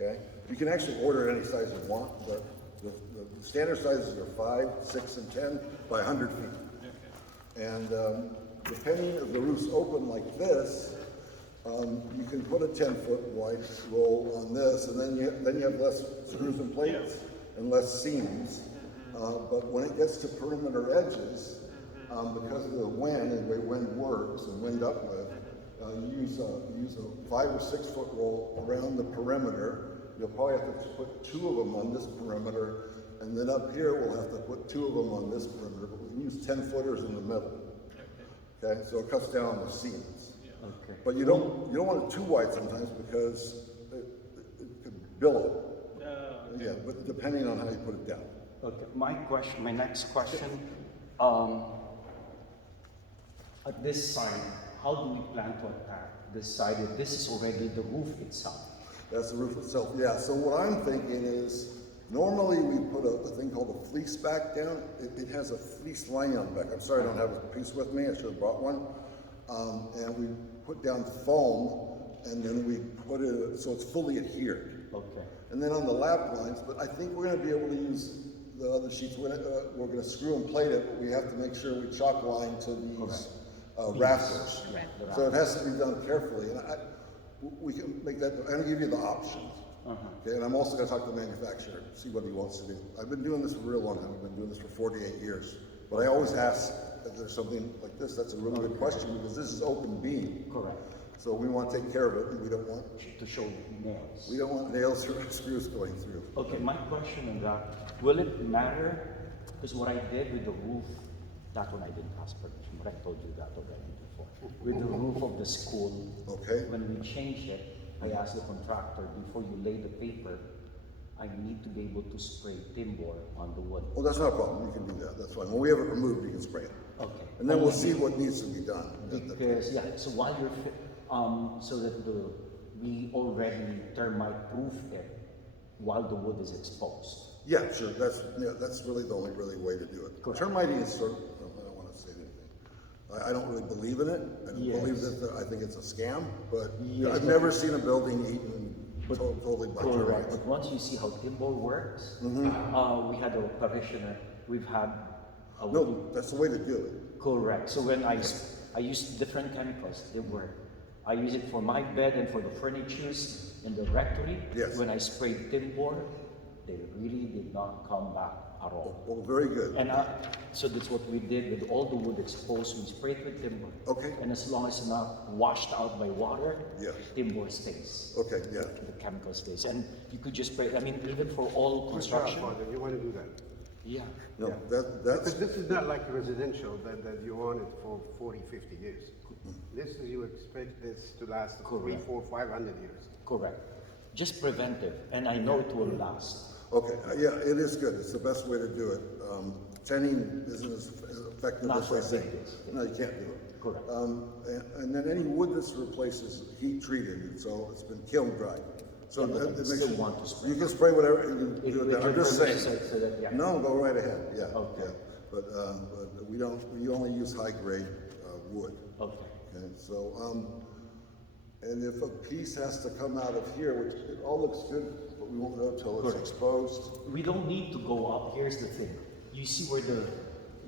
okay? You can actually order any size you want, but the standard sizes are 5, 6, and 10 by 100 feet. And depending if the roof's open like this, you can put a 10-foot wide roll on this, and then you have less screws and plates and less seams. But when it gets to perimeter edges, because of the wind and the way wind works and wind uplift, you use a 5 or 6 foot roll around the perimeter. You'll probably have to put 2 of them on this perimeter, and then up here we'll have to put 2 of them on this perimeter. But we can use 10 footers in the middle. Okay, so it cuts down on the seams. Okay. But you don't want it too wide sometimes because it could billow. Okay. Yeah, but depending on how you put it down. Okay. My next question. At this side, how do we plan to attack this side if this is already the roof itself? That's the roof itself. Yeah. So what I'm thinking is, normally we put a thing called a fleece back down. It has a fleece lining on the back. I'm sorry I don't have a piece with me. I should have brought one. And we put down foam, and then we put it so it's fully adhered. Okay. And then on the lap lines, but I think we're going to be able to use the other sheets. We're going to screw and plate it, but we have to make sure we chalk line to these rafters. Right. So it has to be done carefully. And we can make that. I'm going to give you the options. Okay, and I'm also going to talk to the manufacturer, see what he wants to do. I've been doing this for a real long time. I've been doing this for 48 years. But I always ask if there's something like this. That's a really good question because this is open beam. Correct. So we want to take care of it, and we don't want To show nails. we don't want nails or screws going through. Okay, my question on that, will it matter? Because what I did with the roof, that one I didn't ask permission, but I told you that already before. With the roof of the school, Okay. when we changed it, I asked the contractor, before you lay the paper, I need to be able to spray timber on the wood. Well, that's not a problem. You can do that. That's fine. When we have it removed, you can spray it. Okay. And then we'll see what needs to be done. Because, yeah, so while you're, so that we already termite proof it while the wood is exposed. Yeah, sure. That's really the only way to do it. Correct. Termiting is sort of, I don't want to say anything. I don't really believe in it. I don't believe that. I think it's a scam. But Yes, I've never seen a building eaten totally by Correct. termites. But once you see how timber works, we had a parishioner. We've had. No, that's the way to do it. Correct. So when I use different chemicals, they work. I use it for my bed and for the furnitures in the rectory. Yes. When I sprayed timber, they really did not come back at all. Well, very good. And so that's what we did with all the wood exposed. We sprayed with timber. Okay. And as long as it's not washed out by water, Yes. timber stays. Okay, yeah. The chemical stays. And you could just spray, I mean, even for all Good job, construction. Father. You want to do that. Yeah. No, Yeah. that's Because this is not like residential that you own it for 40, 50 years. This is, you expect this to last 3, Correct. 4, 500 years. Correct. Just preventive. And I know it will last. okay. Yeah, it is good. It's the best way to do it. Tinning isn't as effective Not as they for say. vintage. No, you can't do it. Correct. And then any wood that's replaced is heat treated, so it's been kiln dried. So Yeah, but it you makes still you, want to spray. you can spray whatever. You can If- do with that. I'm your just saying. permission, so that- yeah. No, go right ahead. Yeah. Okay. Yeah. But we don't. We only use high grade wood. Okay. Okay. So and if a piece has to come out of here, which it all looks good, but we won't know until it's Correct. exposed. We don't need to go up. Here's the thing. You see where the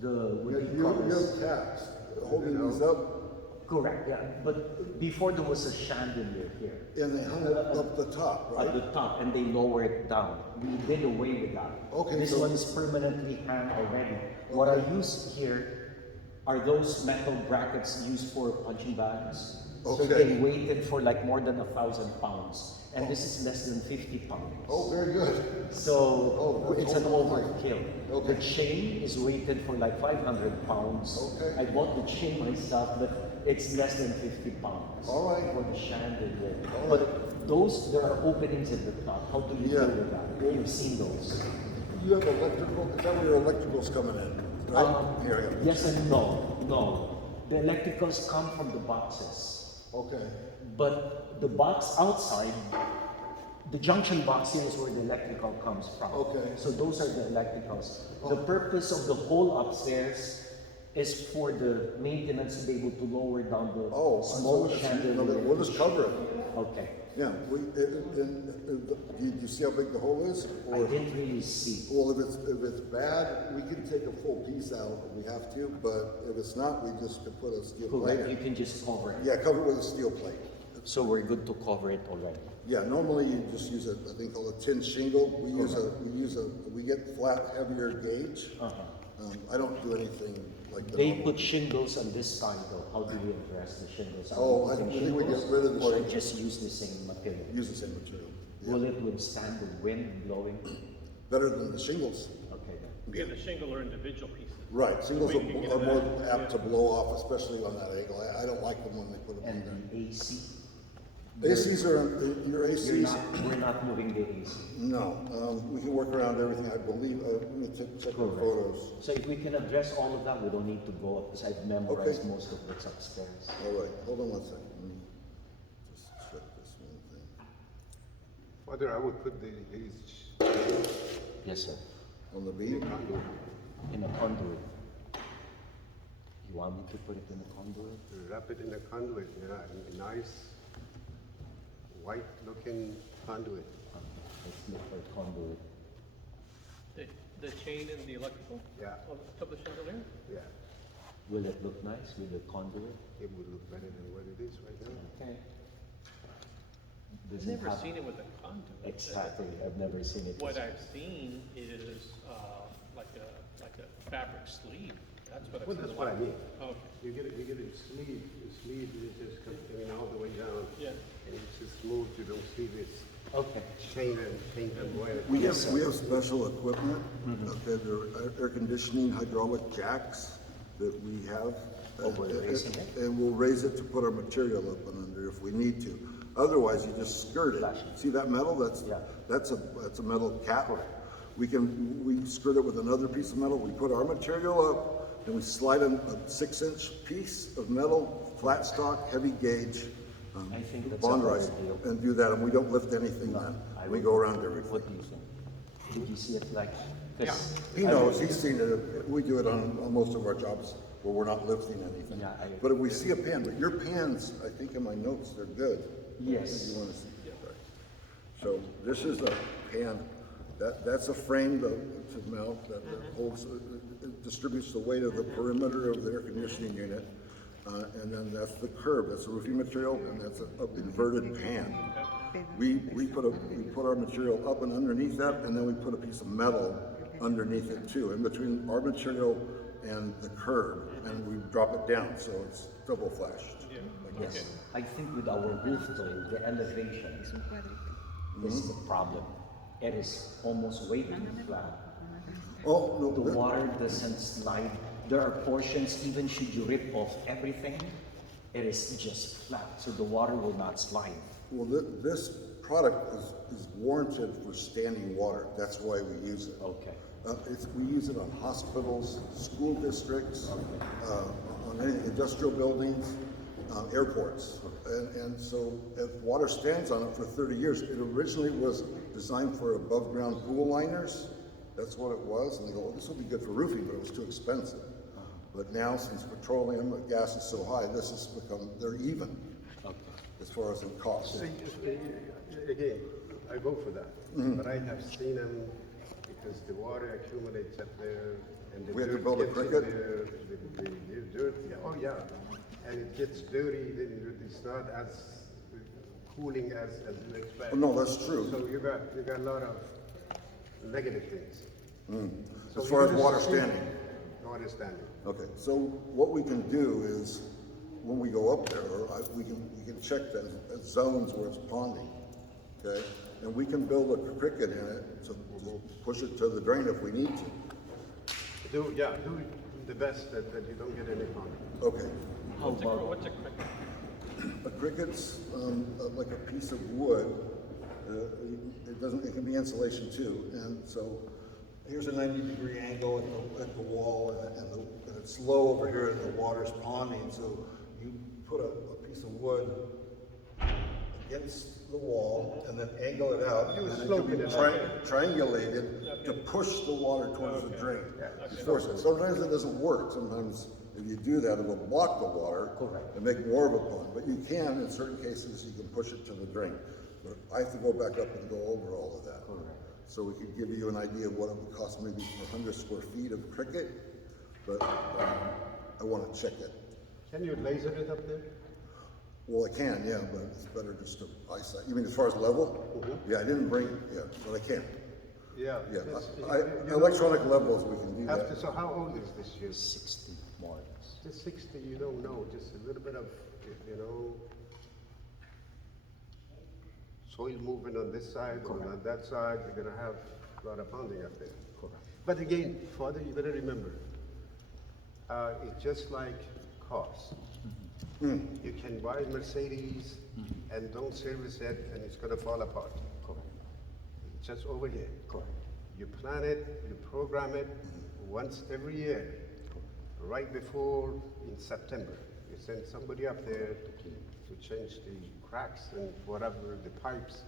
You wood you have taps holding these up, Correct, yeah. But before there was a chandelier here. and they hung it up the top, At right? the top, and they lower it down. We did away with that. Okay, This so- one is permanently hung already. What I use here are those metal brackets used for punching bags. So Okay. they weighted for like more than 1,000 pounds. And this is less than 50 pounds. Oh, very good. So Oh, it's an overkill. overkill. Okay. The chain is weighted for like 500 pounds. Okay. I bought the chain myself, but it's less than 50 pounds. All right. For the chandelier. All But those, there are openings at the top. How do you Yeah. deal with that? You've seen those. You have electrical, is that where your electrical's coming in? Right? Here, yeah. Yes and no. No. The electricals come from the boxes. Okay. But the box outside, the junction box here is where the electrical comes from. Okay. So those are the electricals. The purpose of the whole upstairs is for the maintenance to be able to lower down the Oh, small so chandelier. we'll just cover it. Okay. Yeah, do you see how big the hole is? I didn't really see. Well, if it's bad, we can take a full piece out if we have to, but if it's not, we just could put a steel plate Correct, you in. can just cover it. Yeah, cover it with a steel plate. So we're good to cover it already. Yeah, normally you just use a thing called a tin shingle. We get flat, heavier gauge. I don't do anything like that. They put shingles on this side though. How do we address the shingles? Are Oh, we I putting think we get shingles, rid of the or shingles. just use the same material? Use the same material. Yeah. Will it withstand the wind blowing? Better than the shingles. Okay then. Because the shingle are individual pieces. Right, shingles We can get are more that, apt to blow off, especially on that angle. I don't like them when they put them on there. And the AC? ACs are, your ACs, We're not moving the AC. no, we can work around everything, I believe, let me check the Correct. photos. So if we can address all of that, we don't need to go up because I've memorized Okay. most of what's upstairs. All right, hold on one second, let me just check this one thing. Father, I would put these Yes, sir. On the beam? In a conduit. You want me to put it in a conduit? wrap it in a conduit, yeah, a nice white-looking conduit. Let's look for a conduit. The chain and the electrical Yeah, of the chandelier? yeah. Will it look nice with the conduit? It would look better than what it is right now. Okay. I've Doesn't never have- seen it with a conduit. Exactly, I've never seen it. What I've seen is like a fabric sleeve. That's what I've Well, seen. that's what I mean. Okay. You get a sleeve, the sleeve is just coming all the way down. Yeah. And it's just smooth, you don't see this Okay. chain and wire. We Yes, sir. have special equipment, okay, there are air conditioning hydraulic jacks that we have. Oh, we're raising it? And we'll raise it to put our material up and under if we need to. Otherwise, you just skirt it. Flash. See that metal? Yeah. That's a metal cap. We skirt it with another piece of metal, we put our material up, and we slide a 6-inch piece of metal, flat stock, heavy gauge, I think that's a bond better rise, deal. and do that, and we don't lift anything then. I We would- go around everything. What do you think? Did you see it like? 'Cause He knows, he's seen it, we do it on most of our jobs where we're not lifting anything. Yeah, But if we see a pan, but your pans, I think in my notes, they're good. Yes. You wanna see? Right. So this is a pan, that's a frame to mount, that holds, it distributes the weight of the perimeter of the air conditioning unit. And then that's the curb, that's the roofing material, and that's an inverted pan. We put our material up and underneath that, and then we put a piece of metal underneath it too, in between our material and the curb, and we drop it down, so it's double flashed. Like this. Yes, I think with our roof though, the elevation is the problem. It is almost way too flat. Oh, no, The water doesn't slide. There are portions, even should you rip off everything, it is just flat, so the water will not slide. well, this product is warranted for standing water, that's why we use it. Okay. We use it on hospitals, school districts, on any industrial buildings, airports. And so if water stands on it for 30 years, it originally was designed for above ground pool liners. That's what it was. And they go, well, this will be good for roofing, but it was too expensive. But now since petroleum, gas is so high, this has become, they're even Okay. as far as in cost. See, again, I go for that, but I have seen them because the water accumulates up there and the We have to dirt build a gets in cricket? there, the dirt, yeah, oh yeah, and it gets dirty, then it's not as cooling as you expect. Oh, no, that's true. So you got a lot of negative things. So As far as you just water see- standing. Water standing. Okay, so what we can do is, when we go up there, we can check the zones where it's ponding, okay? And we can build a cricket in it to push it to the drain if we need to. Do the best that you don't get any harm. Okay, How about, What's a cricket? a cricket's like a piece of wood. It can be insulation too, and so here's a 90-degree angle at the wall, and it's low over here, and the water's ponding. So you put a piece of wood against the wall, and then angle it out, and then slope it can it be out. triangulated to push the water towards the drain. Yeah. Force it. Sometimes it doesn't work. Sometimes if you do that, it'll block the water Correct. and make more of a pond. But you can, in certain cases, you can push it to the drain. but I have to go back up and go over all of that. Correct. So we could give you an idea of what it would cost maybe for 100 square feet of cricket, but I want to check it. Can you laser it up there? Well, I can, yeah, but it's better just to eyesight. You mean as far as level? Yeah, I didn't bring, yeah, but I can. Yeah. Yeah, you electronic levels, we can do have to, that. so how old is this year? 60 more or less. Just 60, you don't know, just a little bit of, you know, soil movement on this side or on that side, you're gonna have a lot of pounding up there. Correct. But again, Father, you better remember, it's just like cars. You can buy Mercedes and don't service it and it's gonna fall apart. Correct. It's just over here. Correct. You plan it, you program it once every year, right before in September. You send somebody up there to change the cracks and whatever, the pipes.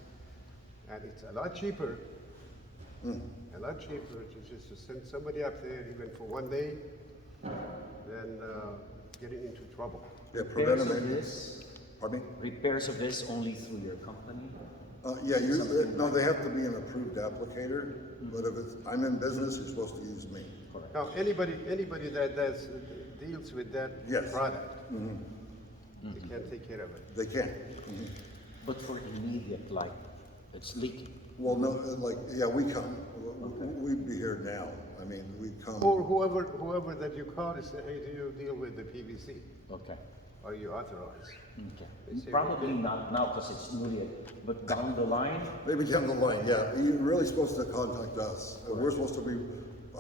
And it's a lot cheaper, a lot cheaper to just to send somebody up there even for one day than getting into trouble. Yeah, Repairs preventive of maintenance. this, Pardon me? repairs of this only through your company? Yeah, no, they have to be an approved applicator, but if it's, I'm in business, you're supposed to use me. Correct. Now, anybody that deals with that Yes. product, they can take care of it. They can. But for immediate, like, it's leaking. Well, no, like, yeah, we come. We'd be here now. I mean, we come. Or whoever that you call and say, hey, do you deal with the PVC? Okay. Are you authorized? Okay. Probably not now because it's newly, but down the line, Maybe down the line, yeah. You're really supposed to contact us. We're supposed to be,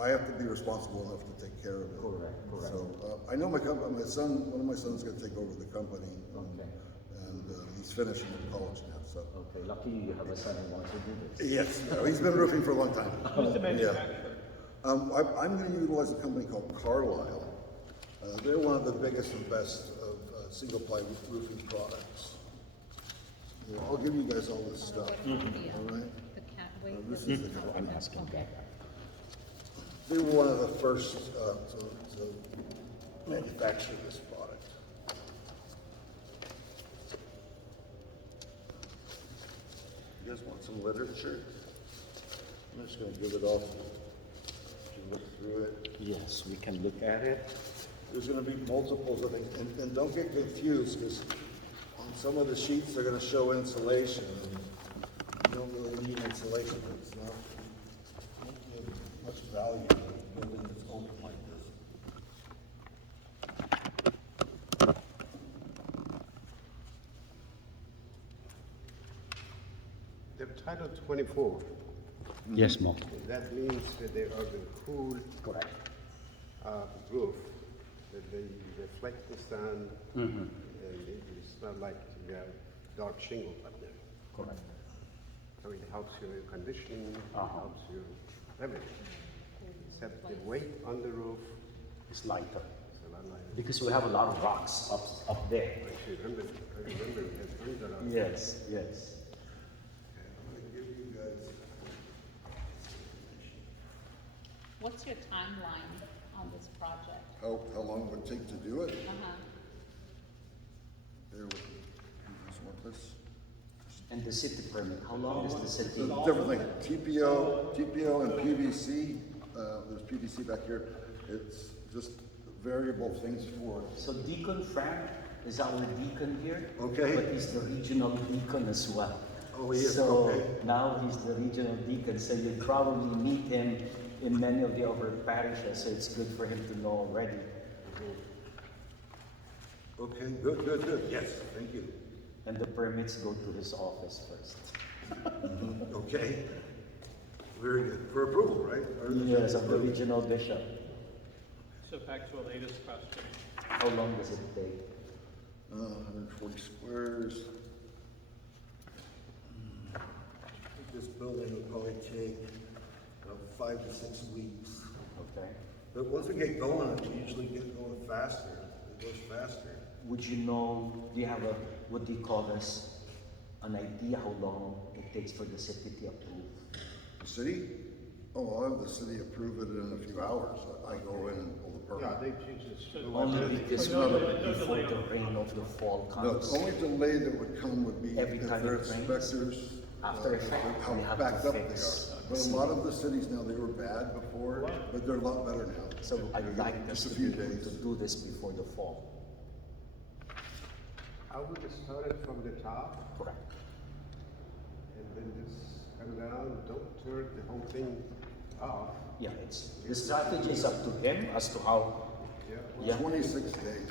I have to be responsible enough to take care of it. Correct. So, I know my son, one of my sons is gonna take over the company. Okay. And, he's finishing in college now, so. okay, lucky you have a son who wants to do this. Yes, no, he's been roofing for a long time. Who's the Yeah. manufacturer? I'm gonna utilize a company called Carlisle. They're one of the biggest and best of single ply roofing products. Yeah, I'll give you guys all this stuff, all right? The cat weight. This is the I'm company. asking. Okay. They were one of the first to manufacture this product. You guys want some literature? I'm just gonna give it off. You can look through it. Yes, we can look at it. There's gonna be multiples of it, and don't get confused, because on some of the sheets, they're gonna show insulation, and you don't really need insulation, it's not give much value to a building that's open like this. They're Title 24. Yes, Mo. That means that they are the cool Correct. roof, that they reflect the sun, and it's not like you have dark shingle up there. Correct. So it helps your conditioning, it helps you everything. Except the weight on the roof It's lighter. is a lot lighter. Because we have a lot of rocks up there. I remember we had tons of rocks. Yes, yes. I'm gonna give you guys. What's your timeline on this project? How long it would take to do it? Uh-huh. Bear with me. You just want this? And the city permit, how long is the city? Different thing, TPO and PVC, there's PVC back here, it's just variable things for it. So Deacon Frank is our deacon here. Okay. But he's the regional deacon as well. Oh, he is, So okay. now he's the regional deacon, so you'll probably meet him in many of the other parishes, so it's good for him to know already. Okay, good, yes, thank you. And the permits go to his office first. Okay, very good, for approval, right? Or the- Yes, of the regional bishop. So back to our latest question. How long does it take? 140 squares. I think this building will probably take 5 to 6 weeks. Okay. But once we get going, we usually get going faster, it goes faster. Would you know, do you have a, what do you call this, an idea how long it takes for the city to approve? The city? Oh, I'll have the city approve it in a few hours. I go in and pull the Yeah, permit. they just. Only because No, no, no, before delay. the rain of the fall The comes. only delay that would come would be Every if time their it rains, inspectors, after effect, how we have to backed up they fix. are. But a lot of the cities now, they were bad before, but they're a lot better now. So I'd like us Just a to few be able days. to do this before the fall. I would start it from the top Correct. and then just come down, don't turn the whole thing off. Yeah, the strategy is up to him as to how, yeah. 26 days,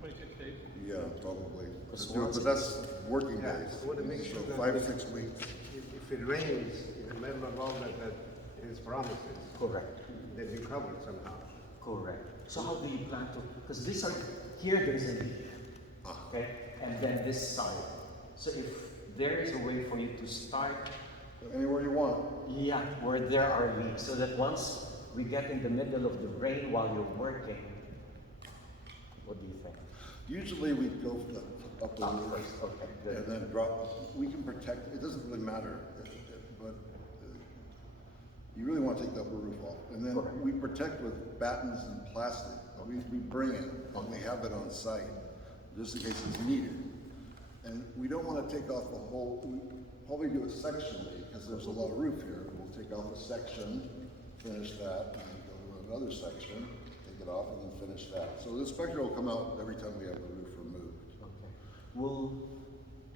26 days? yeah, probably. Because Do it, once But that's working Yeah, days. I wanna make sure So that 5, the- 6 weeks. If it rains in the middle of all that his promises, Correct. they'll be covered somehow. Correct. So how do you plan to, because these are, here there's a leak, okay? And then this side. So if there is a way for you to start, Anywhere you want. yeah, where there are leaks, so that once we get in the middle of the rain while you're working, what do you think? Usually we go for the upper Up roof first, okay, and good. then drop. We can protect, it doesn't really matter, but you really want to take the upper roof off. And then Correct. we protect with battens and plastic. We bring it and we have it on site, just in case it's needed. And we don't want to take off the whole, we probably do it sectionally, because there's a lot of roof here. We'll take off a section, finish that, and then go to another section, take it off, and then finish that. So the inspector will come out every time we have the roof removed. Okay. Will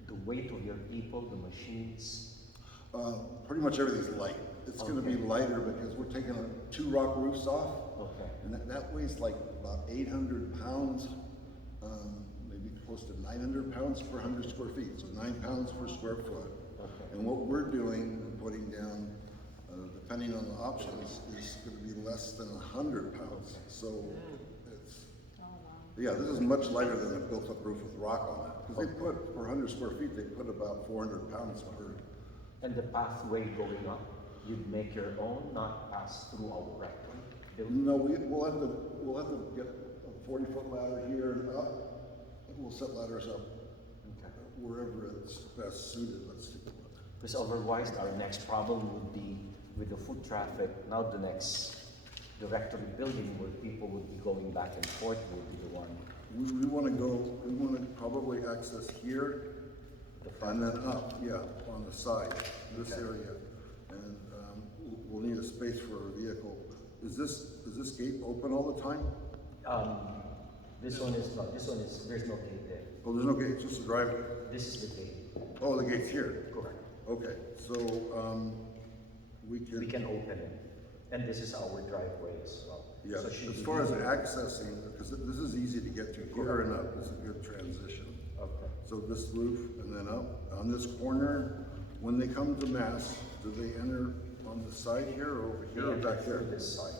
the weight of your people, the machines, Pretty much everything's light. It's gonna be Okay. lighter because we're taking 2 rock roofs off. okay, And that weighs like about 800 pounds, maybe close to 900 pounds per 100 square feet, so 9 pounds per square foot. Okay. And what we're doing and putting down, depending on the options, is gonna be less than 100 pounds. So it's, Oh, wow. yeah, this is much lighter than a built-up roof with rock on it. Because they put, per 100 square feet, they put about 400 pounds per. and the pathway going up, you'd make your own, not pass through our rectory building? No, we'll have to get a 40-foot ladder here and up, and we'll set ladders up Okay. wherever it's best suited. Let's take a look. Because otherwise, our next problem would be with the foot traffic. Now the next directory building where people would be going back and forth would be the one. We want to probably access here and then up, yeah, on the side, this Okay. area. And we'll need a space for a vehicle. Is this gate open all the time? This one is not, there's no gate there. Oh, there's no gate, it's just a driveway. This is the gate. Oh, the gate's here. Correct. Okay, so we We can open it. And this is our driveway as well. Yeah, So should as we far as be- accessing, because this is easy to get to, here and up is a good transition. Okay. So this roof and then up, on this corner, when they come to Mass, do they enter on the side here or over here or back there? This side.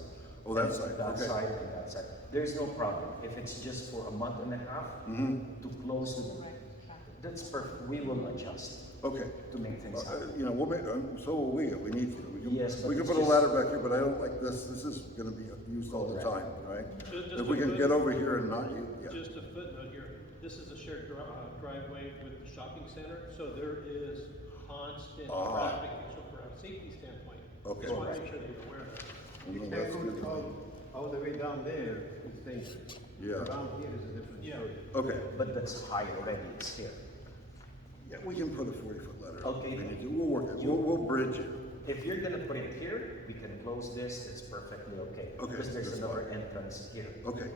Oh, that And side, That okay. side and that side. There's no problem. If it's just for a month and a half to close the, Direct traffic. that's perfect. We will adjust Okay. to make things happen. You know, we'll make, so will we, if we need to. Yes, but We can it's put a just- ladder back here, but I don't like this. This is gonna be used all the Correct. time, right? Just If we a can foot- get over here and not, yeah. Just a footnote here, this is a shared driveway with the shopping center, so there is constant traffic, so from a safety standpoint. Okay. Just want to make sure that you're aware of that. Well, You no, can't that's go good to know. all the way down there, it's dangerous. Yeah. Around here is a different Yeah. story. Okay, But that's high already. It's here. yeah, we can put a 40-foot ladder. Okay. If we need to. We'll work it, we'll bridge it. If you're gonna put it here, we can close this. It's perfectly okay. Okay, Because there's that's another fine. entrance here. Okay,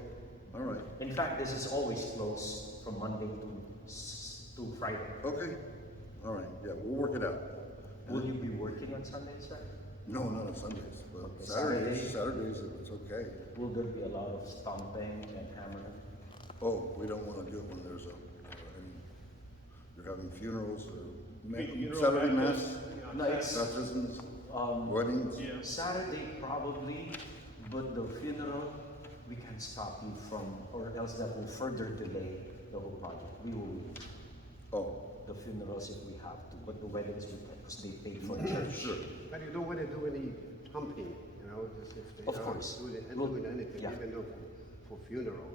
all right, In fact, this is always closed from Monday to Friday. okay, all right, yeah, we'll work it out. Will you be working on Sundays, right? No, not on Sundays, but Okay, Saturdays, it's okay. Will there be a lot of stomping and hammering? Oh, we don't wanna do it when there's you're having funerals or Funeral, Saturday baptism, mass, you know, No, it's, baptisms, um, weddings. Yeah. Saturday probably, but the funeral, we can stop you from, or else that will further delay the whole project. We will Oh, the funerals if we have to, but the weddings we can, because they pay for church. sure, But you don't want to do any pumping, you know, just if they Of are course. doing Well, anything, yeah. even though for funeral.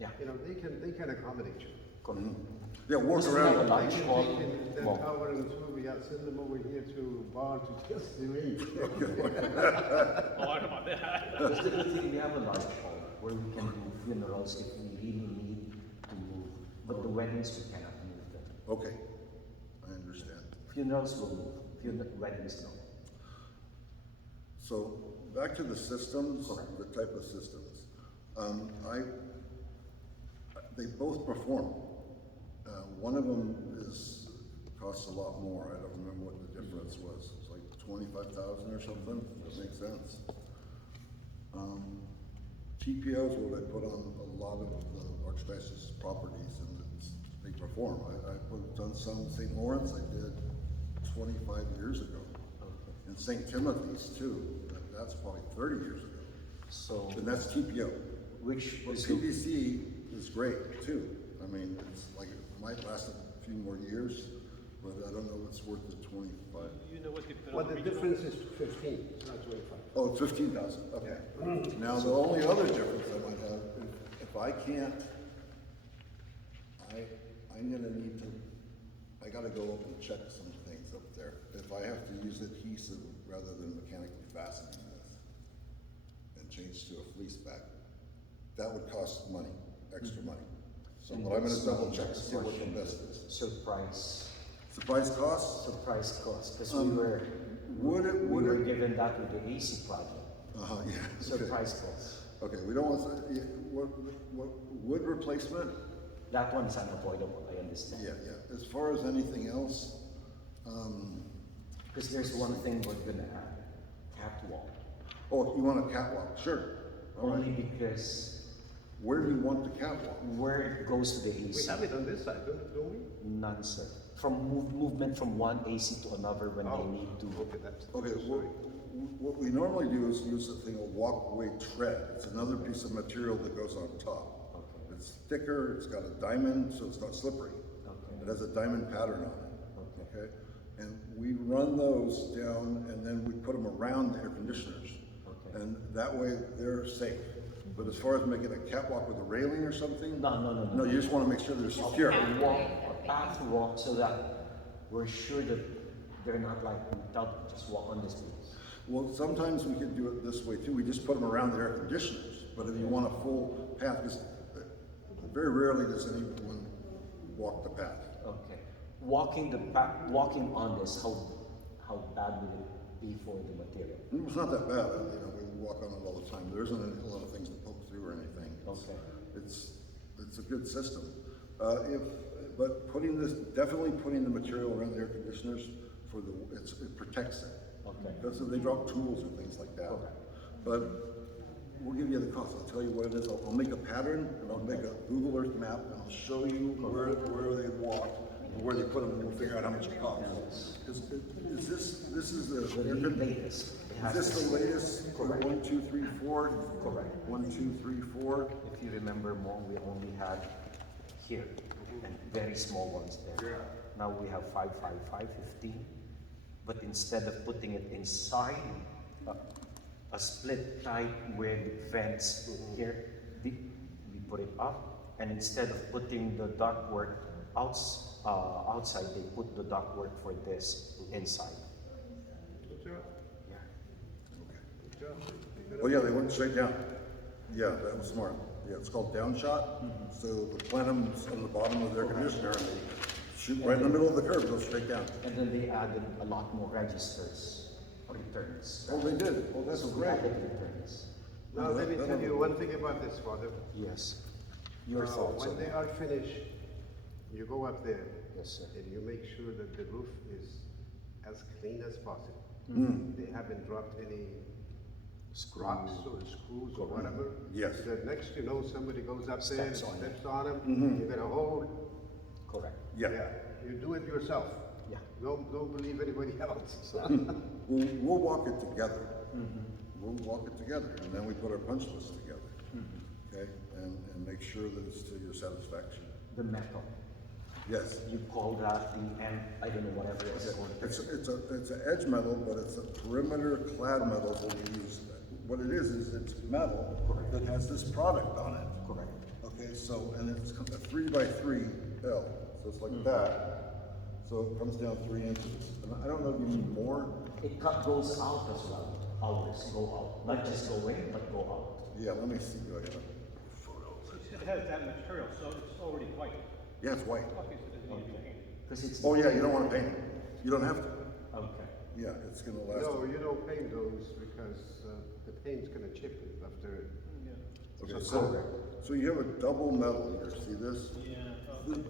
Yeah. You know, they can accommodate you. Yeah, work Because we have a around. lunch hall. In that Well, hour and two, we got send them over here to bar to test the rate. Oh, I don't want that. Because the good thing, we have a large hall where we can do funerals if we really need to move. But the weddings, we cannot move them. Okay, I understand. Funerals will move, weddings no. So, back to the systems, Correct. the type of systems. They both perform. One of them costs a lot more. I don't remember what the difference was. It's like 25,000 or something. That makes sense. TPO is what I put on a lot of the Archdiocese properties, and they perform. I've done some in St. Lawrence. I did 25 years ago. And St. Timothy's too. That's probably 30 years ago. So, And that's TPO. which But is PVC is great too. I mean, it's like, it might last a few more years, but I don't know what's worth the 25. You know what they put Well, on the regional? difference is 15, it's not 25. Oh, it's 15,000, okay. Now, the only other difference I might have, if I can't, I'm gonna need to, I gotta go up and check some things up there. If I have to use adhesive rather than mechanically fastening this and change to a fleece back, that would cost money, extra money. So, but I'm gonna double check to see what the best is. surprise Surprise costs? cost, because we were Would it, given that with the AC project. uh-huh, yeah. okay. Surprise cost. Okay, we don't want, yeah, what, wood replacement? That one is unavoidable, I understand. Yeah. As far as anything else, Because there's one thing we're gonna add, catwalk. oh, you want a catwalk? Sure. All Only right. because Where do you want the catwalk? where it goes to the We AC, have it on this side, don't we? none, sir. From movement from one AC to another when Oh, they need to. okay, that's. Okay, what we normally do is use the thing, a walkway tread. It's another piece of material that goes on top. Okay. It's thicker, it's got a diamond, so it's not slippery. Okay. It has a diamond pattern on it. Okay. Okay? And we run those down and then we put them around the air conditioners. Okay. And that way they're safe. But as far as making a catwalk with a railing or something? No. No, you just want to make sure they're secure. A walk, a path walk, so that we're sure that they're not like, without just walk on this place. Well, sometimes we could do it this way too. We just put them around the air conditioners. But if you want a full path, because very rarely does anyone walk the path. Okay. Walking on this, how bad would it be for the material? It's not that bad. You know, we walk on it all the time. There isn't a lot of things to poke through or anything. Okay. It's a good system. But definitely putting the material around the air conditioners it protects it. Okay. Because if they drop tools or things like that. Correct. But we'll give you the cost. I'll tell you what it is. I'll make a pattern and I'll make a Google Earth map and I'll show you where they walk and where they put them, and we'll figure out how much it costs. This is the latest. Is this the latest? Correct. 1, 2, 3, 4? Correct. 1, 2, 3, 4. If you remember more, we only had here, and very small ones there. Yeah. Now we have 5, 5, 5, 15. But instead of putting it inside a split type with vents here, we put it up. And instead of putting the ductwork outside, they put the ductwork for this inside. Good job. Yeah. Good job. Oh yeah, they went straight down. Yeah, that was smart. Yeah, it's called downshot. So the plenum's on the bottom of the air conditioner and they shoot right in the middle of the curve, go straight down. And then they added a lot more registers, returns. Oh, they did? Oh, that's So we great. added returns. Now, let me tell you one thing about this, Father. Yes. Your thoughts When on they that? are finished, you go up there Yes, sir. and you make sure that the roof is as clean as possible. They haven't dropped any rocks or screws or whatever. Yes. The next you know, somebody goes up there and Steps on it. steps on them, you get a hold. Correct. Yeah. You do it yourself. Yeah. Don't believe anybody else. We'll walk it together. We'll walk it together and then we put our punch list together. Okay? And make sure that it's to your satisfaction. The metal. Yes. You call that the end, I don't know, whatever it's called. It's an edge metal, but it's a perimeter clad metal that we use. What it is it's metal that has this product on it. Correct. Okay, so, and it's a 3 by 3 L. So it's like that. So it comes down 3 inches. And I don't know if you need more. It goes out as well, always go out, not just go in, but go out. Yeah, let me see. I got photos. It has that material, so it's already white. Yeah, it's white. Okay, so it doesn't need to be painted. Because it's. Oh yeah, you don't want to paint it. You don't have to. Okay. Yeah, it's gonna last. No, you don't paint those because the paint's gonna chip it after. Okay, so you have a double metal here. See this? Yeah.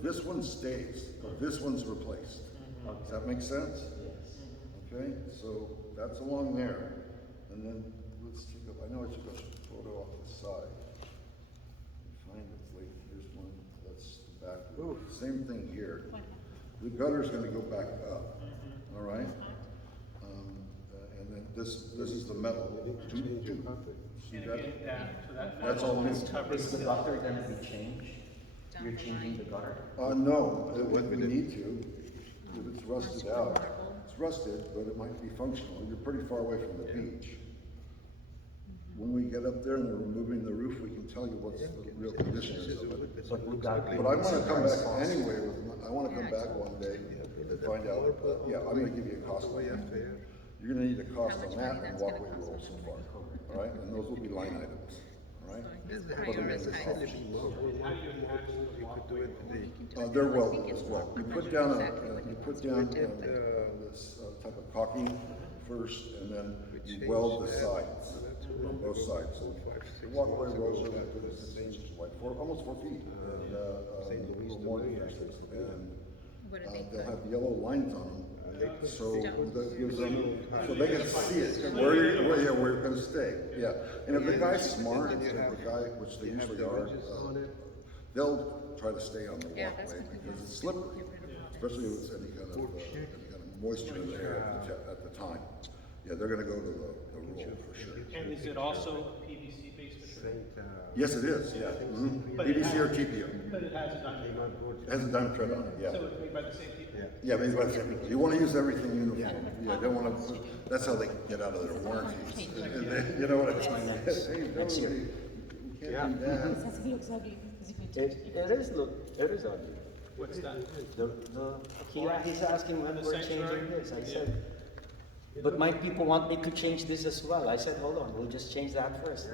This one stays. This one's replaced. Does that make sense? Yes. Okay, so that's along there. And then let's take a, I know I took a photo off the side. Find it, wait, here's one, that's the back. Ooh. Same thing here. The gutter's gonna go back up, all right? And then this is the metal. See And that? again, that That's all metal new. is covered. Is the gutter gonna be changed? You're changing the gutter? No, we need to. If it's rusted out, it's rusted, but it might be functional. You're pretty far away from the beach. When we get up there and we're removing the roof, we can tell you what's the real condition is of it. But would that be? But I wanna come back anyway I wanna come back one day and find out, yeah, I'm gonna give you a cost on that. You're gonna need a cost on that and walkway rules so far, all right? And those will be line items, all right? They're welded as well. You put down this type of caulking first, and then you weld the sides on both sides. So the walkway rolls over to 6 inches wide, almost 4 feet, and a little more than 6. And they'll have yellow lines on them, so that gives them, so they can see it, where you're gonna stay, yeah. And if the guy's smart, if the guy, which they usually are, they'll try to stay on the walkway because it's slippery, especially if it's any kind of moisture in the air at the time. Yeah, they're gonna go to the roll for sure. And is it also a PVC based material? Yes, it is, yeah. But it PVC or has- TPO. But it has a diamond. It has a diamond tread on it, yeah. So it's made by the same people? Yeah, maybe by the same people. You wanna use everything uniform. Yeah, don't wanna, that's how they get out of their warranties. You know what I'm saying? Next year. You can't do that. It is ugly. What's that? He's asking when The we're sanctuary? changing this. I said, but my people want me to change this as well. I said, hold on, we'll just change that first.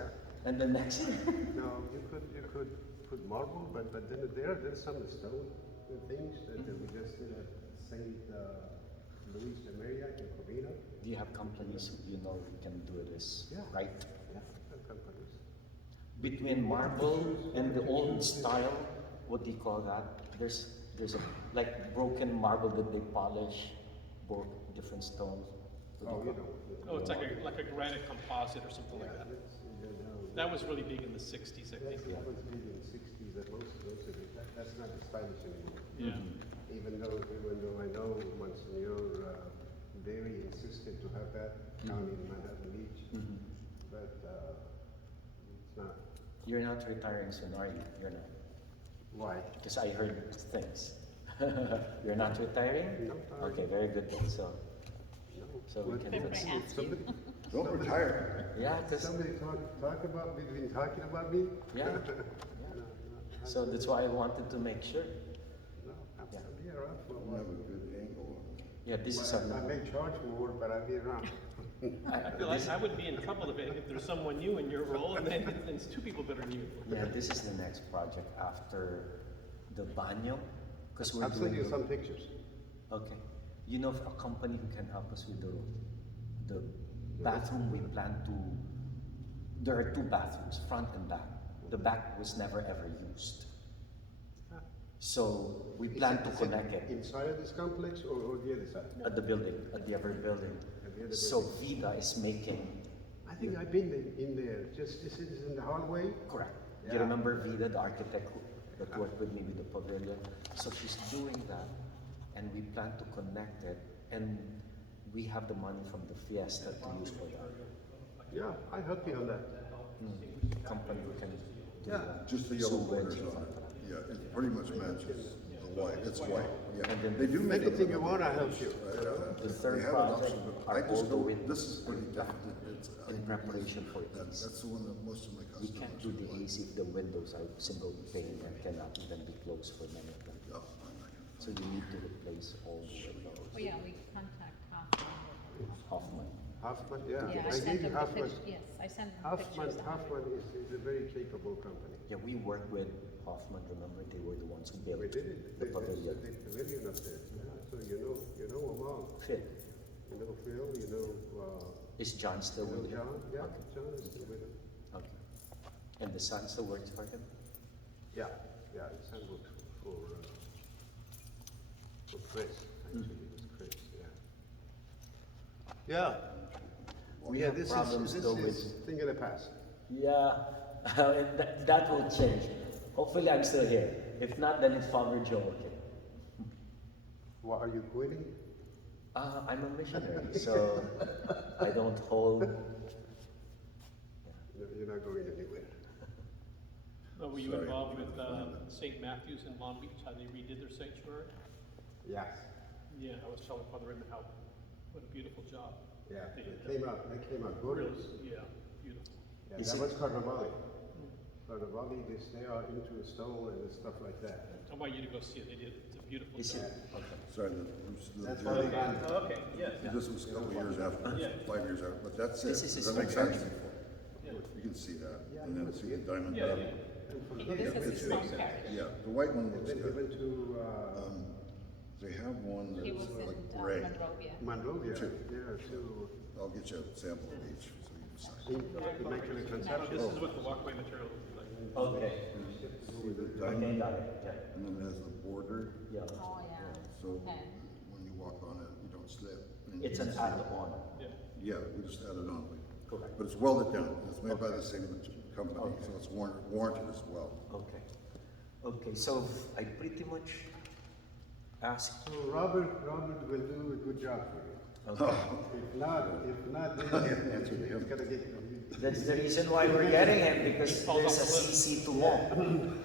And then next. No, you could put marble, but then there's some stone things that we just did at Saint Louis de Maria in Covina. Do you have companies who you know who can do this, Yeah. right? Yeah, companies. Between marble and the old style, what do you call that? There's a like broken marble that they polish, both different stones. Oh, you know. Oh, it's like a granite composite or something like that. That was really big in the 60s, I think. That was big in the 60s, that most of those, that's not stylish anymore. Yeah. Even though I know Monsignor very insisted to have that down in Manhattan Beach, but it's not. You're not retiring soon, are you? You're not. Why? Because I heard things. You're not retiring? No. Okay, very good then. So we What- can. Somebody, Don't retire. Yeah, because somebody talk about, been talking about me? yeah. So that's why I wanted to make sure. No, I'll be around for a You while. have a good angle on it. Yeah, this is I may charge more, but I'll be around. I feel like I would be in trouble if there's someone new in your role and then it's two people that are new. yeah, this is the next project after the banyo, because we're I'll send you doing. some pictures. Okay, you know of a company who can help us with the bathroom we plan to. There are 2 bathrooms, front and back. The back was never ever used, so we plan to connect it Inside of this complex or the other side? at the building, at the other building. At the other So Vida is making. I think I've been in there, just, this is in the hallway. Correct. Do Yeah. you remember Vida, the architect that worked with me with the pavilion? So she's doing that, and we plan to connect it, and we have the money from the fiesta to use for that. Yeah, I help you on that. Company who can do Yeah. that. Just the yellow So borders when- on it. Yeah, it pretty much matches the white. It's white, yeah. And then They do make it. Anything you want, I'll help you. The third They have an project option, but are I just all the don't, windows this is pretty different. It's, in preparation for that's ease. the one that most of my We customers. can't do the like. AC if the windows are single pane and cannot even be closed for many of them. Yeah. So you need to replace all the windows. Oh, yeah, we contact Hoffman. Hoffman, yeah. Yeah, I I sent gave you them the Hoffman. pictures, yes, I sent them Hoffman, pictures. Hoffman is a very capable company. Yeah, we worked with Hoffman, remember, they were the ones who built We did it. the There's pavilion. a big pavilion up there. Yeah, so you know them all. Phil, You know Phil, you know, is John still you know with him? John. Yeah, Okay. John is still with him. Okay. And the son still works for him? Yeah, yeah, his son works for Chris. Actually, it was Chris. Yeah. Yeah. We Yeah, have this problems is still thing in the past. Yeah, and that will change. Hopefully I'm still here. If not, then it's Father Joe, okay? What are you quitting? I'm a missionary, so I don't hold. You're not going anywhere. Were you Sorry. involved with St. Matthew's in Long Beach, how they redid their sanctuary? Yes. Yeah, I was telling Father Raymond how, what a beautiful job. Yeah, They they did. came out. Really, Gorgeous. yeah, beautiful. Yeah, Is that it- was Carnivale. Carnivale, they are into stone and stuff like that. I want you to go see it, they did, it's a beautiful Is job. it? Okay. Sorry, the That's journey, why I- Oh, okay, yes. this was a couple years after, Yeah. 5 years after, but that's it. This is Does his that make home sense? Yeah. You can see that, Yeah, and you then can see see the it. diamond Yeah, bell. yeah. And from This here, is his home parish. Yeah, the white one and looks then he good. went to They have one He was that's in like gray. Monrovia. Monrovia. Two. Yeah, to I'll get you a sample of each, so you can sign. Immaculate Oh, Conception. this is what the walkway material is like. Okay. See the Okay, diamond, got it. Yeah. and then it has the border, Yeah. Oh, yeah. so Okay. when you walk on it, you don't slip. And It's you an can see- add-on. Yeah. Yeah, we just added on, Correct. but it's welded down, it's made by the same company, so it's warranted as well. Okay. Okay, so I pretty much asked. So Robert will do a good job for you. Okay. If not, then Answer to him. it's gonna get. That's the reason why we're getting him, because Falls there's a off the list. CC to walk.